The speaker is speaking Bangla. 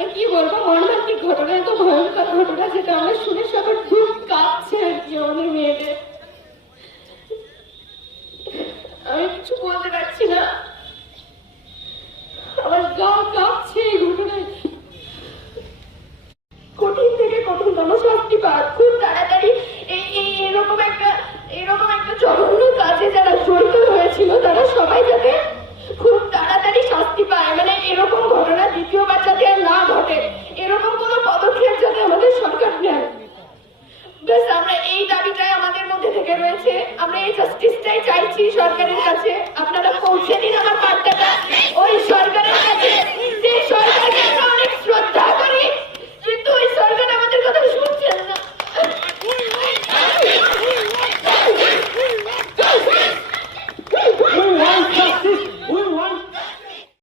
মানে কি বলবো, মর্মান্তিক ঘটনা, এত ভয়ঙ্কর ঘটনা যেটা আমরা শুনে সবার খুব কাঁদছে আর কি। আমাদের মেয়ে